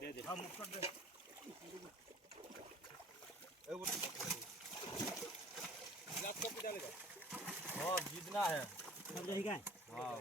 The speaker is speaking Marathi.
दे दे। हाँ मुक्कर दे। ग्लास कप डालेगा। हाँ जीतना है। सब रहेगा। हाँ